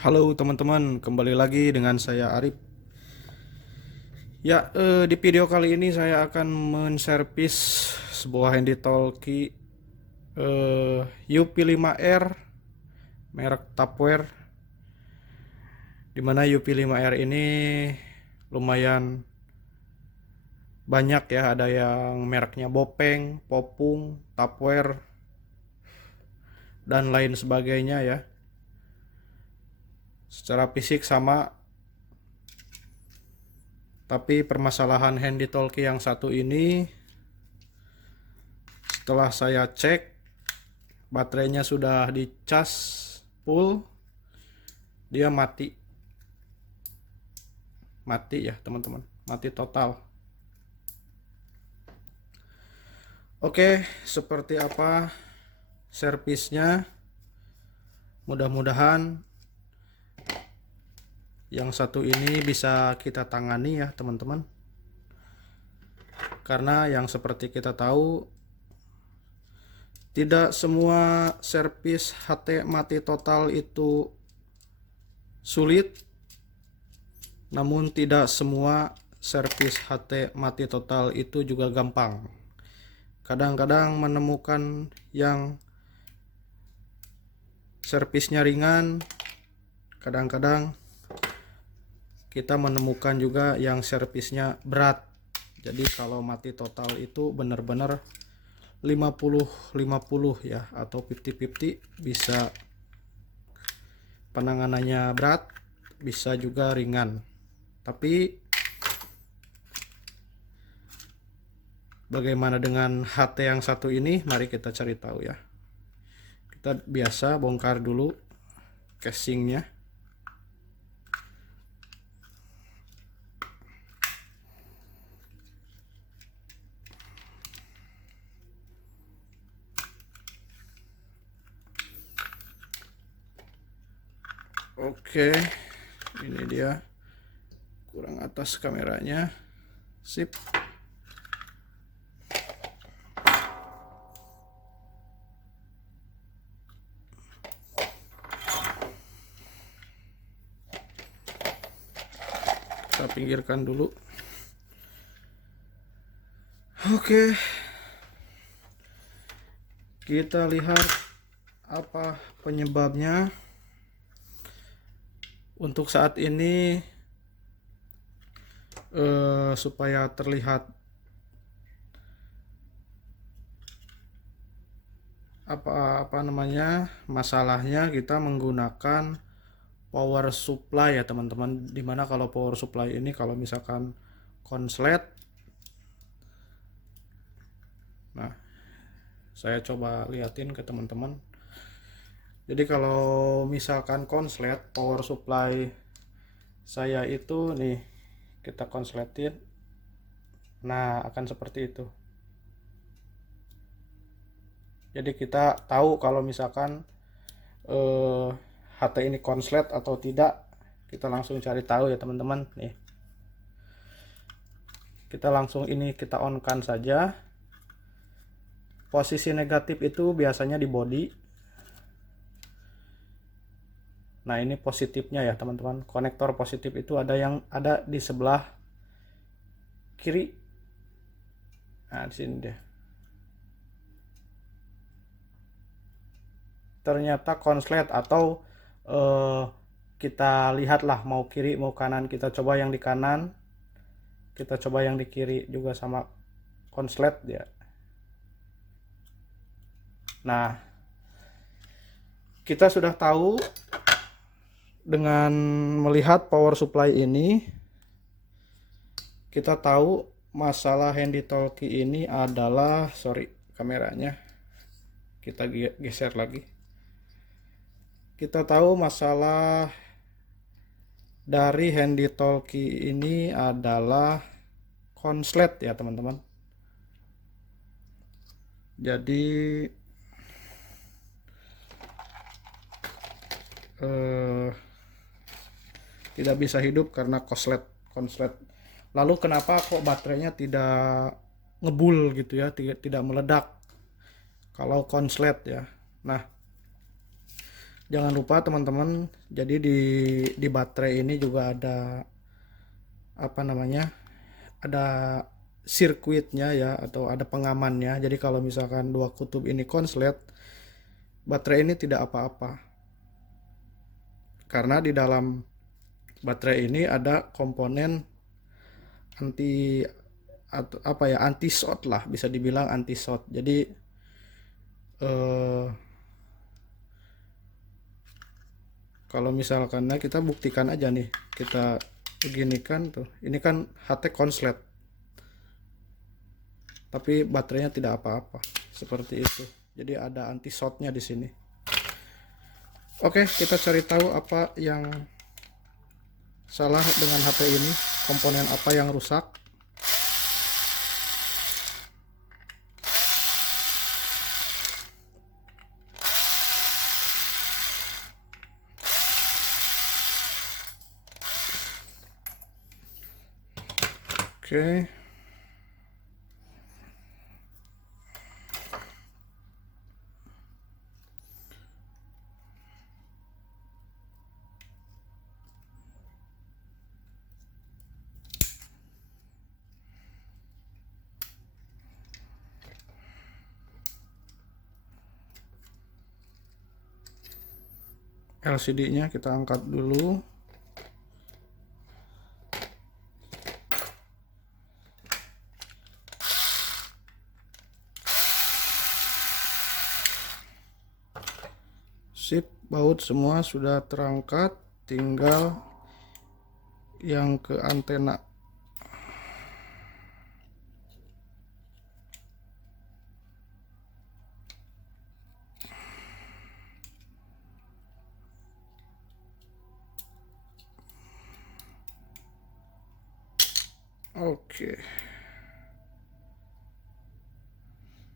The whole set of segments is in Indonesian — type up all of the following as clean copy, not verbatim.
Halo teman-teman, kembali lagi dengan saya Arif. Ya, di video kali ini saya akan menservis sebuah handy talkie UP5R merek Tupperware. Dimana UP5R ini lumayan banyak ya, ada yang mereknya Bopeng, Popung, Tupperware dan lain sebagainya ya. Secara fisik sama, tapi permasalahan handy talkie yang satu ini setelah saya cek baterainya sudah dicas full, dia mati ya teman-teman, mati total. Oke, seperti apa servisnya? Mudah-mudahan yang satu ini bisa kita tangani ya teman-teman, karena yang seperti kita tahu, tidak semua servis HT mati total itu sulit, namun tidak semua servis HT mati total itu juga gampang. Kadang-kadang menemukan yang servisnya ringan, kadang-kadang kita menemukan juga yang servisnya berat. Jadi kalau mati total itu benar-benar 50-50 ya, atau 50-50, bisa penanganannya berat, bisa juga ringan. Tapi bagaimana dengan HT yang satu ini? Mari kita cari tahu ya. Kita biasa bongkar dulu casingnya. Oke, ini dia, kurang atas kameranya. Sip. Kita pinggirkan dulu. Oke, kita lihat apa penyebabnya. Untuk saat ini supaya terlihat apa namanya masalahnya, kita menggunakan power supply ya teman-teman. Dimana kalau power supply ini, kalau misalkan konslet, nah saya coba liatin ke teman-teman. Jadi kalau misalkan konslet power supply saya itu nih, kita konsletin, nah akan seperti itu. Jadi kita tahu kalau misalkan HT ini konslet atau tidak, kita langsung cari tahu ya teman-teman. Nih, kita langsung ini kita on kan saja. Posisi negatif itu biasanya di body. Nah ini positifnya ya teman-teman. Konektor positif itu ada yang ada di sebelah kiri. Nah di sini deh. Ternyata konslet, atau kita lihatlah mau kiri mau kanan. Kita coba yang di kanan, kita coba yang di kiri juga sama konslet ya. Nah kita sudah tahu dengan melihat power supply ini, kita tahu masalah handy talkie ini adalah, sorry kameranya kita geser lagi. Kita tahu masalah dari handy talkie ini adalah konslet ya teman-teman. Jadi tidak bisa hidup karena konslet. Lalu kenapa kok baterainya tidak ngebul gitu ya, tidak meledak kalau konslet ya. Nah Jangan lupa teman-teman, jadi di baterai ini juga ada apa namanya, ada sirkuitnya ya, atau ada pengamannya. Jadi kalau misalkan dua kutub ini konslet, baterai ini tidak apa-apa, karena di dalam baterai ini ada komponen anti, atau apa ya, anti short lah, bisa dibilang anti short. Jadi eh, kalau misalkan, nah kita buktikan aja nih, kita begini kan tuh, ini kan HT konslet tapi baterainya tidak apa-apa, seperti itu. Jadi ada anti shortnya di sini. Oke, kita cari tahu apa yang salah dengan HP ini, komponen apa yang rusak. Oke. LCD-nya kita angkat dulu. Sip, baut semua sudah terangkat, tinggal yang ke antena. Oke.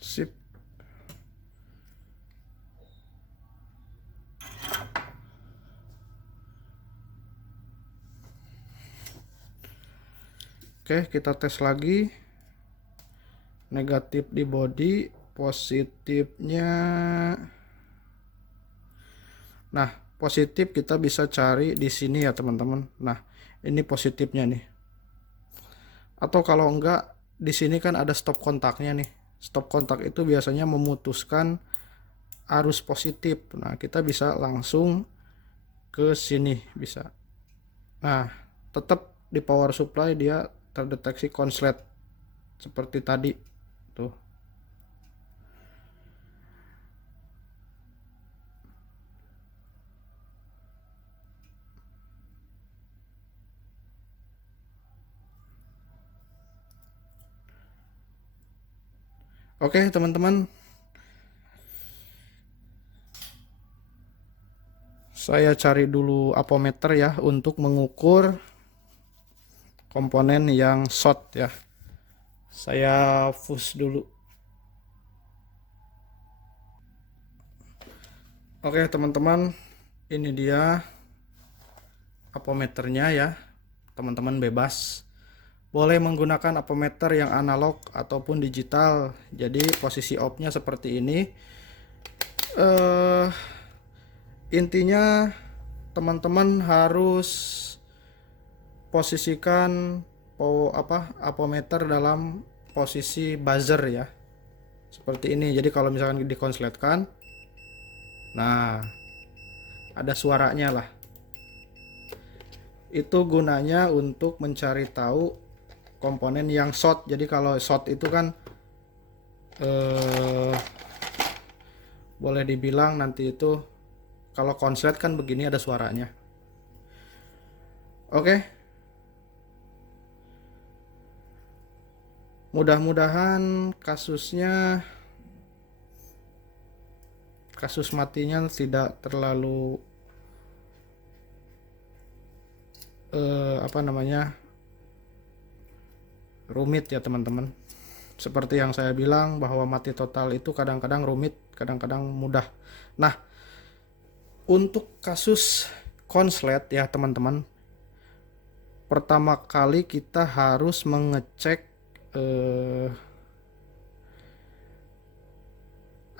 Sip. Oke, kita tes lagi. Negatif di body, positifnya. Nah, positif kita bisa cari di sini ya teman-teman. Nah, ini positifnya nih. Atau kalau enggak, di sini kan ada stop kontaknya nih. Stop kontak itu biasanya memutuskan arus positif. Nah, kita bisa langsung ke sini bisa. Nah, tetap di power supply dia terdeteksi konslet seperti tadi tuh. Oke, teman-teman. Saya cari dulu apometer ya untuk mengukur komponen yang short ya. Saya fuse dulu. Oke, teman-teman. Ini dia apometernya ya. Teman-teman bebas. Boleh menggunakan apometer yang analog ataupun digital. Jadi posisi off-nya seperti ini. Intinya teman-teman harus posisikan apometer dalam posisi buzzer ya. Seperti ini. Jadi kalau misalkan dikonsletkan, nah ada suaranya lah. Itu gunanya untuk mencari tahu komponen yang short. Jadi kalau short itu kan boleh dibilang nanti itu kalau konslet kan begini ada suaranya. Oke. Mudah-mudahan kasus matinya tidak terlalu rumit ya teman-teman. Seperti yang saya bilang bahwa mati total itu kadang-kadang rumit, kadang-kadang mudah. Nah, untuk kasus konslet ya teman-teman, pertama kali kita harus mengecek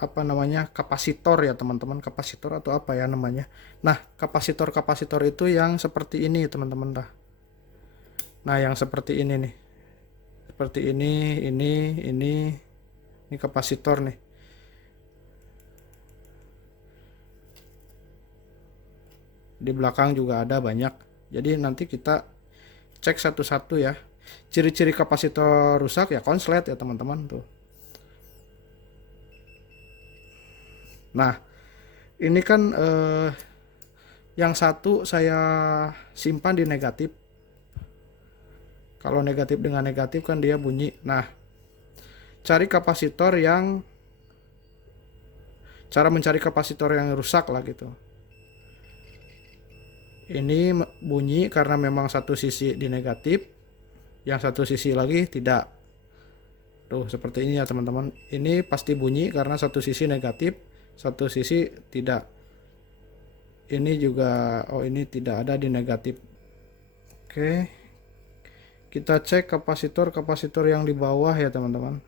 apa namanya, kapasitor ya teman-teman, kapasitor atau apa ya namanya. Nah, kapasitor itu yang seperti ini teman-teman dah. Nah, yang seperti ini nih, seperti ini kapasitor nih. Di belakang juga ada banyak, jadi nanti kita cek satu-satu ya. Ciri-ciri kapasitor rusak ya konslet ya teman-teman tuh. Nah, ini kan yang satu saya simpan di negatif. Kalau negatif dengan negatif kan dia bunyi. Nah, cari kapasitor yang, cara mencari kapasitor yang rusak lah gitu. Ini bunyi karena memang satu sisi di negatif, yang satu sisi lagi tidak. Tuh seperti ini ya teman-teman. Ini pasti bunyi karena satu sisi negatif, satu sisi tidak. Ini juga, oh ini tidak ada di negatif. Oke, kita cek kapasitor yang di bawah ya teman-teman.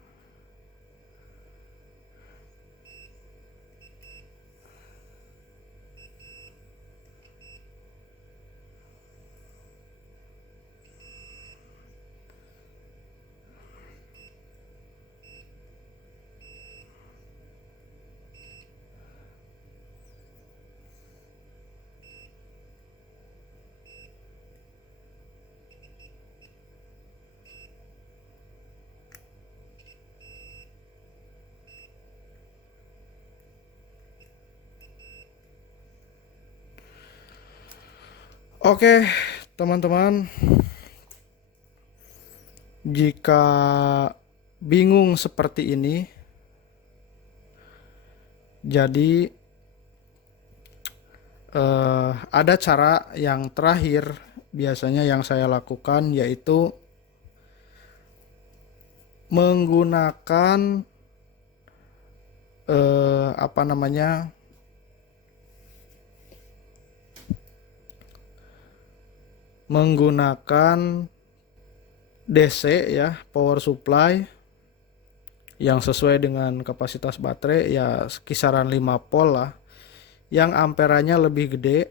Oke, teman-teman, jika bingung seperti ini, jadi ada cara yang terakhir biasanya yang saya lakukan, yaitu menggunakan apa namanya, menggunakan DC ya, power supply yang sesuai dengan kapasitas baterai ya, kisaran 5 volt lah, yang amperanya lebih gede.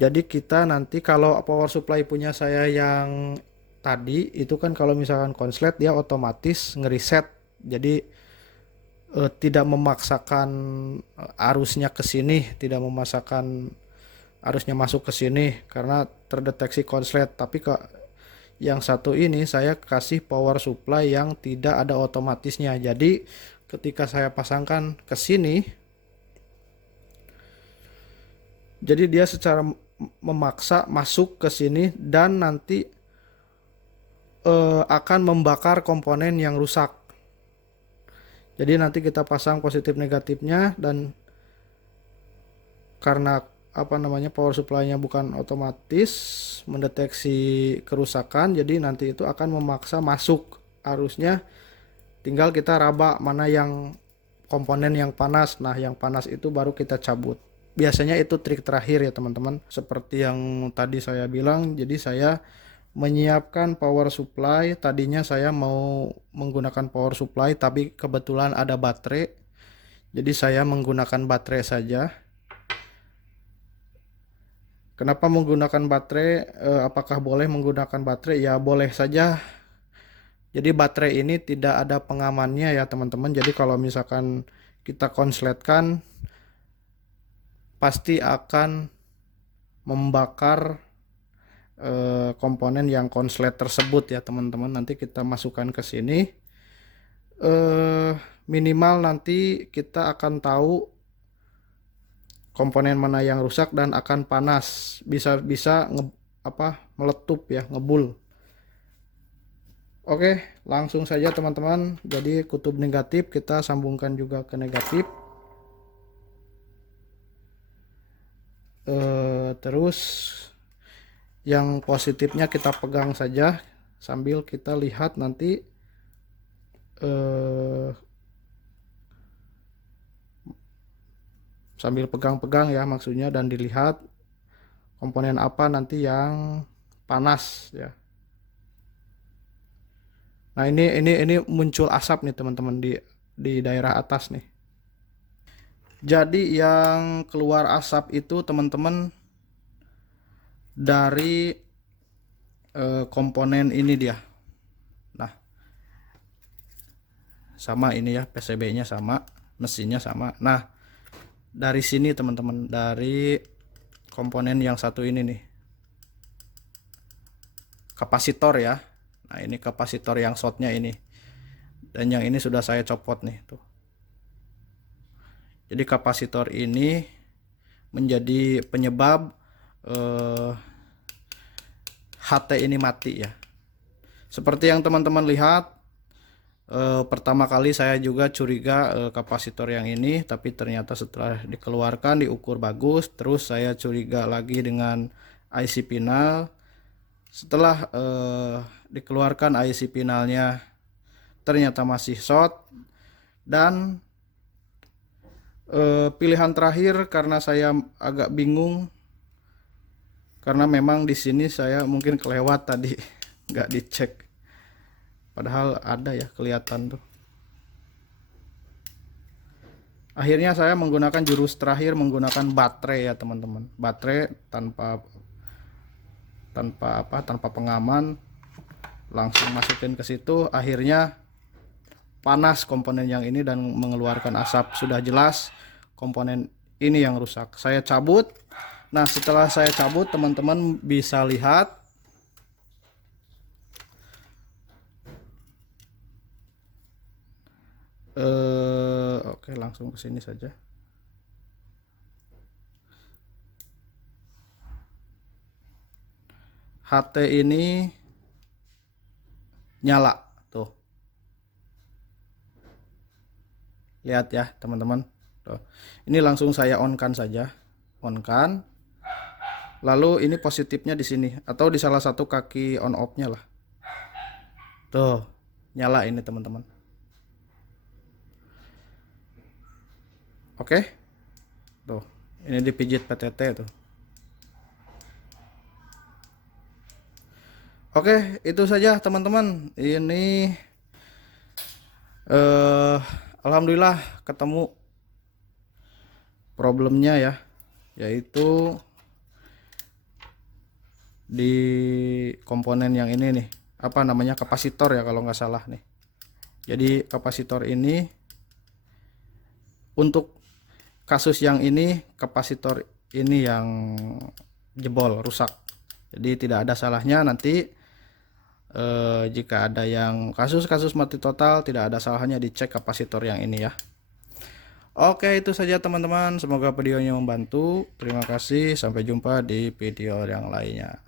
Jadi kita nanti kalau power supply punya saya yang tadi itu kan, kalau misalkan konslet dia otomatis ngeriset, jadi tidak memaksakan arusnya ke sini, tidak memaksakan arusnya masuk ke sini karena terdeteksi konslet. Tapi yang satu ini saya kasih power supply yang tidak ada otomatisnya. Jadi ketika saya pasangkan ke sini, jadi dia secara memaksa masuk ke sini dan nanti akan membakar komponen yang rusak. Jadi nanti kita pasang positif negatifnya, dan karena apa namanya, power supply-nya bukan otomatis mendeteksi kerusakan, jadi nanti itu akan memaksa masuk arusnya. Tinggal kita raba mana yang komponen yang panas. Nah, yang panas itu baru kita cabut. Biasanya itu trik terakhir ya teman-teman. Seperti yang tadi saya bilang, jadi saya menyiapkan power supply. Tadinya saya mau menggunakan power supply, tapi kebetulan ada baterai, jadi saya menggunakan baterai saja. Kenapa menggunakan baterai? Apakah boleh menggunakan baterai? Ya boleh saja. Jadi baterai ini tidak ada pengamannya ya teman-teman. Jadi kalau misalkan kita konsletkan, pasti akan membakar komponen yang konslet tersebut ya teman-teman. Nanti kita masukkan ke sini, minimal nanti kita akan tahu komponen mana yang rusak dan akan panas, bisa meletup ya, ngebul. Oke, langsung saja teman-teman. Jadi kutub negatif kita sambungkan juga ke negatif. Terus yang positifnya kita pegang saja sambil kita lihat nanti sambil pegang-pegang ya maksudnya, dan dilihat komponen apa nanti yang panas ya. Nah ini muncul asap nih teman-teman di daerah atas nih. Jadi yang keluar asap itu teman-teman dari komponen ini dia. Nah, sama ini ya, PCB-nya sama, mesinnya sama. Nah, dari sini teman-teman, dari komponen yang satu ini nih, kapasitor ya. Nah, ini kapasitor yang shortnya ini, dan yang ini sudah saya copot nih tuh. Jadi kapasitor ini menjadi penyebab HT ini mati ya. Seperti yang teman-teman lihat, pertama kali saya juga curiga kapasitor yang ini, tapi ternyata setelah dikeluarkan diukur bagus. Terus saya curiga lagi dengan IC pinal. Setelah dikeluarkan IC pinalnya, ternyata masih short. Dan pilihan terakhir, karena saya agak bingung, karena memang di sini saya mungkin kelewat tadi nggak dicek, padahal ada ya kelihatan tuh. Akhirnya saya menggunakan jurus terakhir, menggunakan baterai ya teman-teman, baterai tanpa pengaman, langsung masukin ke situ. Akhirnya panas komponen yang ini dan mengeluarkan asap. Sudah jelas komponen ini yang rusak. Saya cabut. Nah, setelah saya cabut, teman-teman bisa lihat oke, langsung ke sini saja. HT ini nyala tuh. Lihat ya teman-teman. Ini langsung saya on-kan saja. On-kan. Lalu ini positifnya di sini atau di salah satu kaki on off-nya lah. Tuh, nyala ini teman-teman. Oke. Tuh, ini dipijit PTT tuh. Oke, itu saja teman-teman. Ini alhamdulillah ketemu problemnya ya, yaitu di komponen yang ini nih, apa namanya, kapasitor ya kalau nggak salah nih. Jadi kapasitor ini, untuk kasus yang ini kapasitor ini yang jebol, rusak. Jadi tidak ada salahnya nanti jika ada yang kasus-kasus mati total, tidak ada salahnya dicek kapasitor yang ini ya. Oke, itu saja teman-teman, semoga videonya membantu. Terima kasih, sampai jumpa di video yang lainnya.